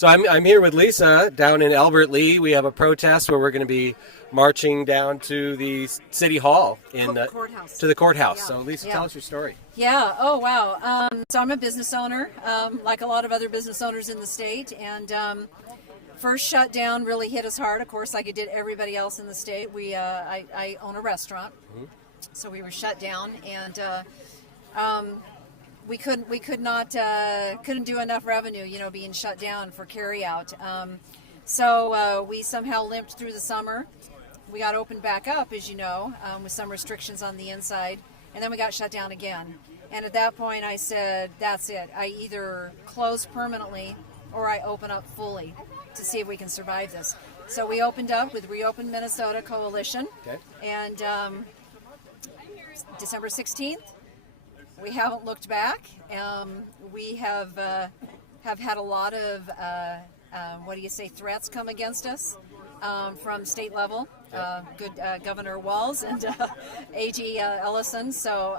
So I'm here with Lisa down in Albert Lea. We have a protest where we're going to be marching down to the city hall in courthouse. To the courthouse. Yeah. So Lisa, tell us your story. Yeah. Oh wow. So I'm a business owner, like a lot of other business owners in the state, and first shutdown really hit us hard. Of course, like it did everybody else in the state. I own a restaurant, so we were shut down, and we couldn't do enough revenue, being shut down for carry out. So we somehow limped through the summer. We got opened back up, as you know, with some restrictions on the inside, and then we got shut down again. And at that point, I said, "That's it. I either close permanently or I open up fully to see if we can survive this." So we opened up with Reopen Minnesota Coalition, and December 16th. We haven't looked back. We have had a lot of threats come against us from state level. Good Governor Walz and AG Ellison. So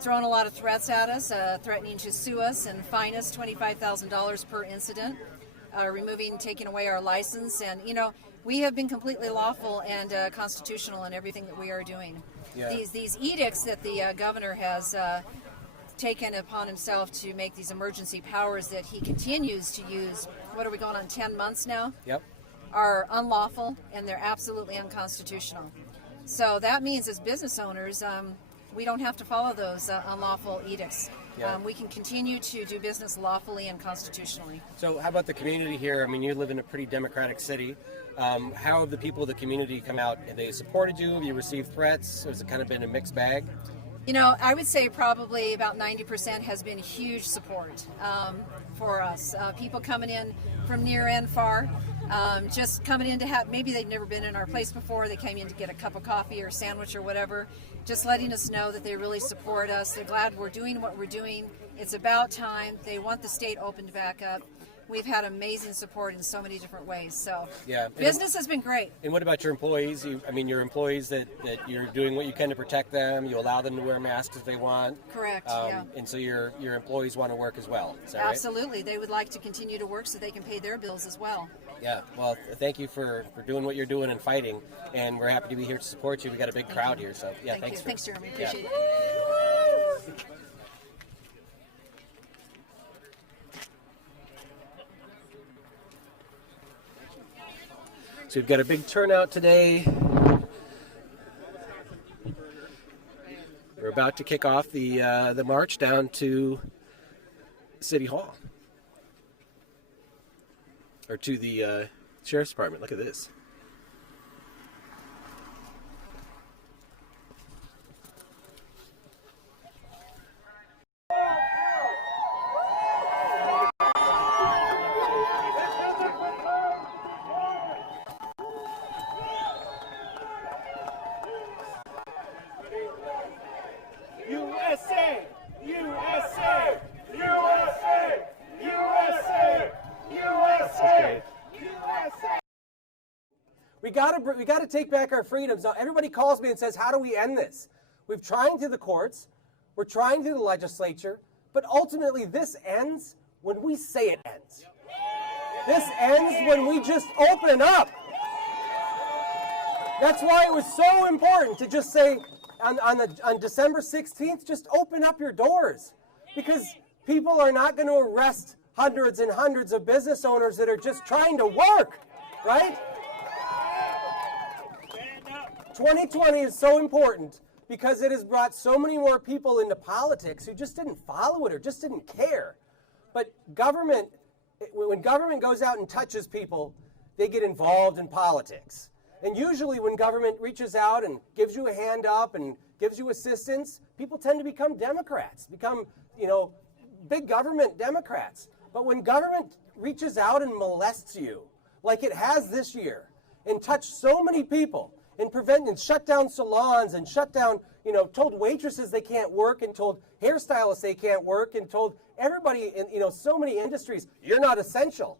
throwing a lot of threats at us, threatening to sue us and fine us $25,000 per incident, taking away our license, and we have been completely lawful and constitutional in everything that we are doing. Yeah. These edicts that the governor has taken upon himself to make these emergency powers that he continues to use, what are we going on, 10 months now? Yep. Are unlawful, and they're absolutely unconstitutional. So that means as business owners, we don't have to follow those unlawful edicts. Yeah. We can continue to do business lawfully and constitutionally. So how about the community here? I mean, you live in a pretty democratic city. How have the people of the community come out? Have they supported you? Have you received threats? Or has it kind of been a mixed bag? I would say probably about 90% has been huge support for us. People coming in from near and far, just coming in to have, maybe they've never been in our place before, they came in to get a cup of coffee or a sandwich or whatever, just letting us know that they really support us. They're glad we're doing what we're doing. It's about time. They want the state opened back up. We've had amazing support in so many different ways. So yeah, business has been great. And what about your employees? Your employees that you're doing what you can to protect them. You allow them to wear masks if they want. Correct. Yeah. And so your employees want to work as well. Is that Absolutely. Right? They would like to continue to work so they can pay their bills as well. Yeah. Well, thank you for doing what you're doing and fighting. And we're happy to be here to support you. We got a big crowd here. So yeah, thanks. Thanks, Jeremy. Appreciate it. So we've got a big turnout today. We're about to kick off the march down to City Hall. Or to the Sheriff's Department. Look at this. USA! USA! USA! USA! USA! USA! We gotta take back our freedoms. Now everybody calls me and says, how do we end this? We've tried through the courts, we're trying through the legislature, but ultimately this ends when we say it ends. This ends when we just open up. That's why it was so important to just say, on December 16th, just open up your doors, because people are not going to arrest hundreds and hundreds of business owners that are just trying to work, right? 2020 is so important because it has brought so many more people into politics who just didn't follow it or just didn't care. But when government goes out and touches people, they get involved in politics. And usually when government reaches out and gives you a hand up and gives you assistance, people tend to become Democrats, become, big government Democrats. But when government reaches out and molests you, like it has this year, and touched so many people, and shut down salons and shut down, told waitresses they can't work and told hairstylists they can't work and told everybody in, so many industries, you're not essential.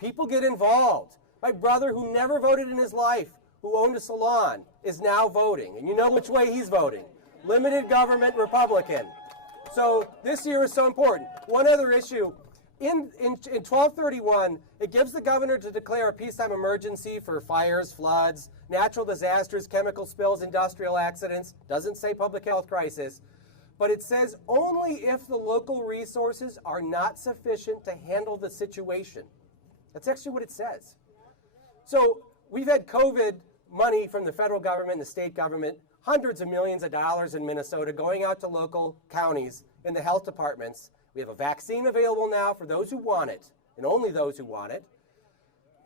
People get involved. My brother, who never voted in his life, who owned a salon, is now voting. And you know which way he's voting. Limited government Republican. So this year is so important. One other issue, in 1231, it gives the governor to declare a peacetime emergency for fires, floods, natural disasters, chemical spills, industrial accidents. Doesn't say public health crisis, but it says only if the local resources are not sufficient to handle the situation. That's actually what it says. So we've had COVID money from the federal government and the state government, hundreds of millions of dollars in Minnesota going out to local counties in the health departments. We have a vaccine available now for those who want it, and only those who want it.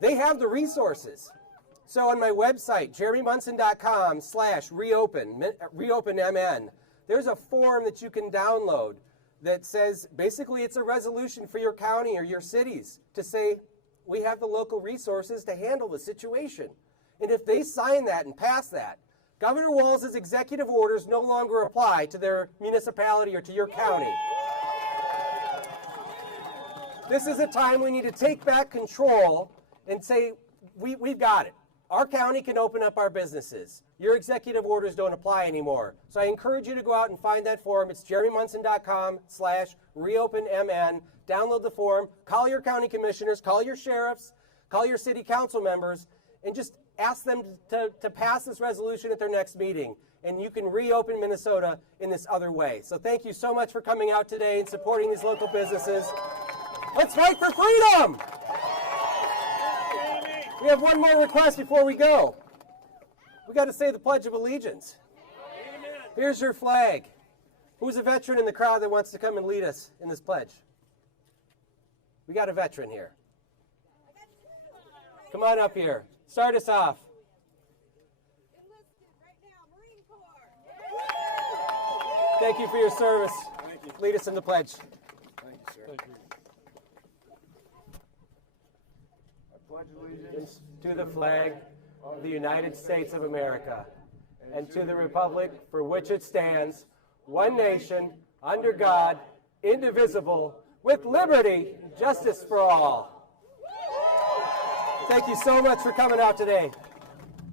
They have the resources. So on my website, jeremymunson.com/reopenmn, there's a form that you can download that says, basically it's a resolution for your county or your cities to say, we have the local resources to handle the situation. And if they sign that and pass that, Governor Walz's executive orders no longer apply to their municipality or to your county. This is a time we need to take back control and say, we've got it. Our county can open up our businesses. Your executive orders don't apply anymore. So I encourage you to go out and find that form. It's jeremymunson.com/reopenmn. Download the form, call your county commissioners, call your sheriffs, call your city council members, and just ask them to pass this resolution at their next meeting. And you can reopen Minnesota in this other way. So thank you so much for coming out today and supporting these local businesses. Let's fight for freedom! We have one more request before we go. We got to say the Pledge of Allegiance. Here's your flag. Who's a veteran in the crowd that wants to come and lead us in this pledge? We got a veteran here. Come on up here. Start us off. Thank you for your service. Lead us in the pledge. Thank you, sir. Thank you. I pledge allegiance To the flag of the United States of America and to the republic for which it stands, one nation, under God, indivisible, with liberty and justice for all. Thank you so much for coming out today.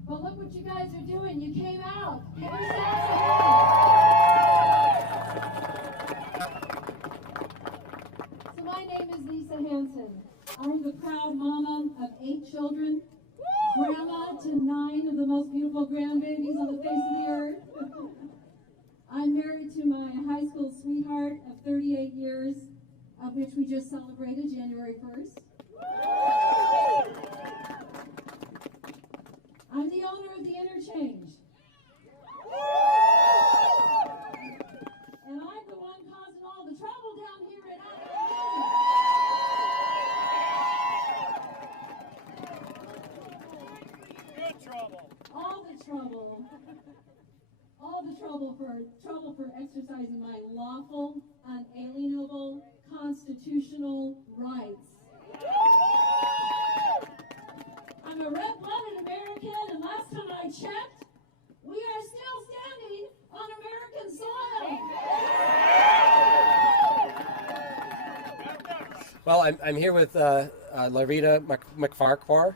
Well, look what you guys are doing. You came out. Give yourselves a hand. So my name is Lisa Hanson. I'm the proud mama of 8 children, grandma to 9 of the most beautiful grandbabies on the face of the earth. I'm married to my high school sweetheart of 38 years, of which we just celebrated January 1st. I'm the owner of the Interchange. And I'm the one causing all the trouble down here in Good trouble. all the trouble for exercising my lawful, unalienable, constitutional rights. I'm a red-blooded American, and last time I checked, we are still standing on American soil. Well, I'm here with Larvita Mcfarquhar,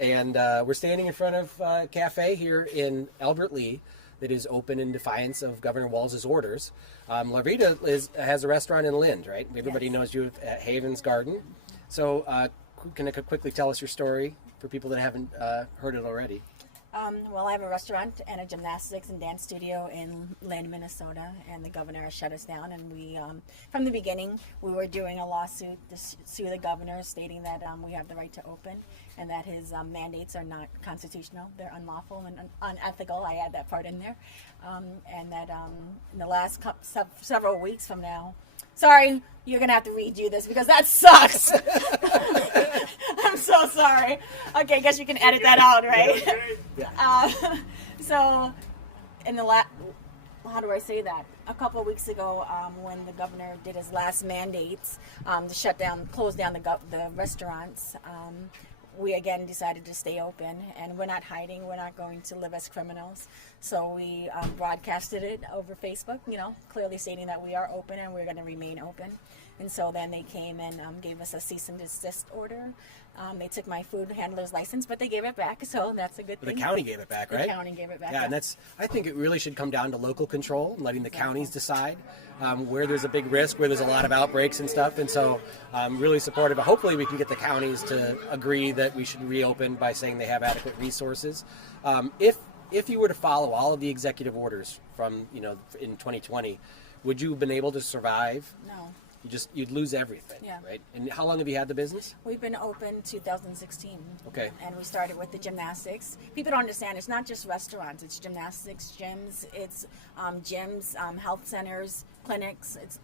and we're standing in front of a cafe here in Albert Lea that is open in defiance of Governor Walz's orders. Larvita has a restaurant in Lynd, right? Everybody knows you at Haven's Garden. So can you quickly tell us your story for people that haven't heard it already? Well, I have a restaurant and a gymnastics and dance studio in Lynd, Minnesota, and the governor has shut us down. And we, from the beginning, we were doing a lawsuit to sue the governor, stating that we have the right to open and that his mandates are not constitutional. They're unlawful and unethical. I add that part in there. And that in the last several weeks from now, sorry, you're going to have to redo this because that sucks. I'm so sorry. Okay, I guess you can edit that out, right? Yeah. So, in the how do I say that? A couple of weeks ago, when the governor did his last mandates to close down the restaurants, we again decided to stay open, and we're not hiding. We're not going to live as criminals. So we broadcasted it over Facebook, clearly stating that we are open and we're going to remain open. And so then they came and gave us a cease and desist order. They took my food handler's license, but they gave it back, so that's a good The thing. county gave it back, right? The county gave it back. Yeah, and I think it really should come down to local control and letting the counties decide where there's a big risk, where there's a lot of outbreaks and stuff. And so I'm really supportive. Hopefully we can get the counties to agree that we should reopen by saying they have adequate resources. If you were to follow all of the executive orders from, in 2020, would you have been able to survive? No. You'd lose everything, Yeah. right? And how long have you had the business? We've been open 2016. Okay. And we started with the gymnastics. People don't understand, it's not just restaurants, it's gymnastics, gyms, it's health centers, clinics, it's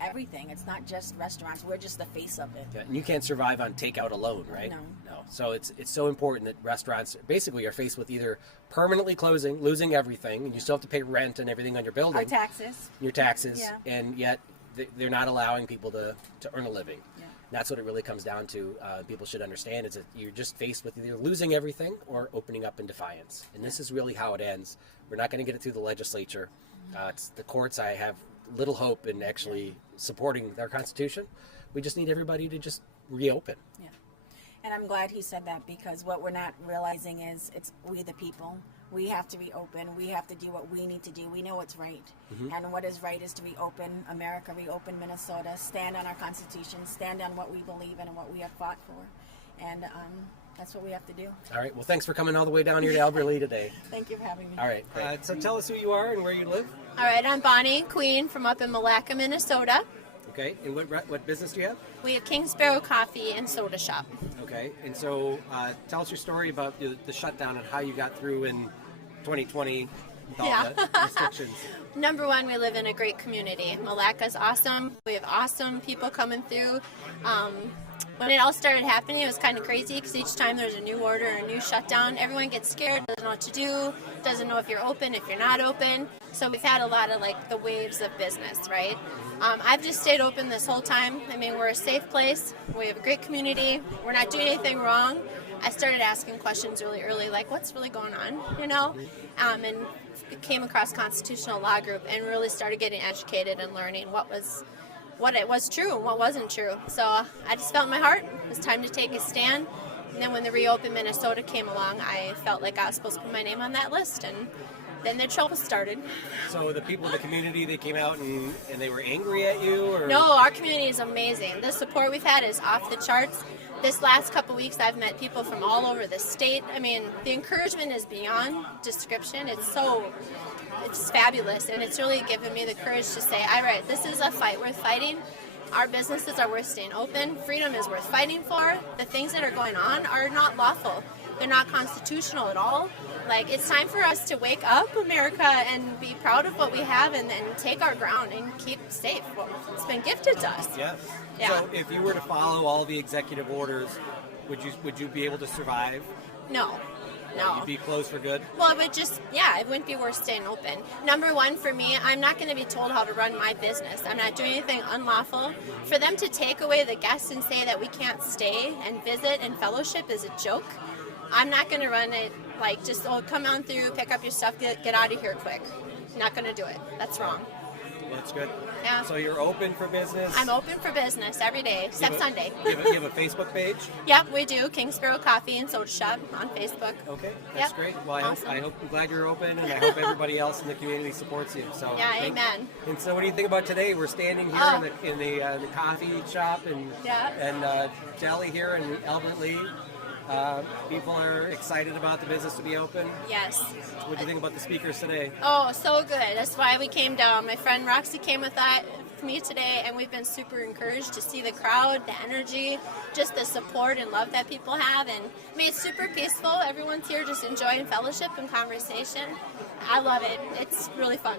everything. It's not just restaurants, we're just the face of it. Yeah, and you can't survive on takeout alone, right? No. So it's so important that restaurants basically are faced with either permanently closing, losing everything, and you still have to pay rent and everything on your building. Our taxes. Your taxes, Yeah. and yet they're not allowing people to earn a living. Yeah. That's what it really comes down to. People should understand is that you're just faced with either losing everything or opening up in defiance. And this is really how it ends. We're not going to get it through the legislature. It's the courts. I have little hope in actually supporting our Constitution. We just need everybody to just reopen. Yeah. And I'm glad he said that, because what we're not realizing is it's we the people. We have to reopen. We have to do what we need to do. We know what's right. And what is right is to reopen America, reopen Minnesota, stand on our Constitution, stand on what we believe in and what we have fought for. And that's what we have to do. All right. Well, thanks for coming all the way down here to Alberley today. Thank you for having me. All right. So tell us who you are and where you live. All right, I'm Bonnie Kvien from up in Milaca, Minnesota. Okay. And what business do you have? We have Sparrow Coffee and Soda Shop. Okay. And so tell us your story about the shutdown and how you got through in 2020 with all the restrictions. Number one, we live in a great community. Milaca's awesome. We have awesome people coming through. When it all started happening, it was kind of crazy because each time there's a new order or a new shutdown, everyone gets scared, doesn't know what to do, doesn't know if you're open, if you're not open. So we've had a lot of the waves of business, right? I've just stayed open this whole time. I mean, we're a safe place. We have a great community. We're not doing anything wrong. I started asking questions really early, like what's really going on, and came across Constitutional Law Group and really started getting educated and learning what it was true and what wasn't true. So I just felt in my heart it was time to take a stand. And then when the Reopen Minnesota came along, I felt like I was supposed to put my name on that list, and then the trouble started. So the people in the community, they came out and they were angry at you? Or? No, our community is amazing. The support we've had is off the charts. This last couple weeks, I've met people from all over the state. I mean, the encouragement is beyond description. It's fabulous, and it's really given me the courage to say, all right, this is a fight worth fighting. Our businesses are worth staying open. Freedom is worth fighting for. The things that are going on are not lawful. They're not constitutional at all. It's time for us to wake up, America, and be proud of what we have and take our ground and keep safe. It's been gifted to us. Yeah. Yeah. So if you were to follow all the executive orders, would you be able to survive? No. You'd be closed for good? Well, it wouldn't be worth staying open. Number one, for me, I'm not going to be told how to run my business. I'm not doing anything unlawful. For them to take away the guests and say that we can't stay and visit and fellowship is a joke. I'm not going to run it come on through, pick up your stuff, get out of here quick. Not going to do it. That's wrong. That's good. Yeah. So you're open for business? I'm open for business every day, except Sunday. You have a Facebook page? Yep, we do. Sparrow Coffee and Soda Shop on Facebook. Okay, that's Yep. great. Well, Awesome. I'm glad you're open, and I hope everybody else in the community supports you. So Yeah, amen. And so, what do you think about today? We're standing here in the coffee shop and deli here in Albert Lee. People are excited about the business to be open. Yes. What do you think about the speakers today? Oh, so good. That's why we came down. My friend Roxy came with me today, and we've been super encouraged to see the crowd, the energy, just the support and love that people have. And it's super peaceful. Everyone's here just enjoying fellowship and conversation. I love it. It's really fun.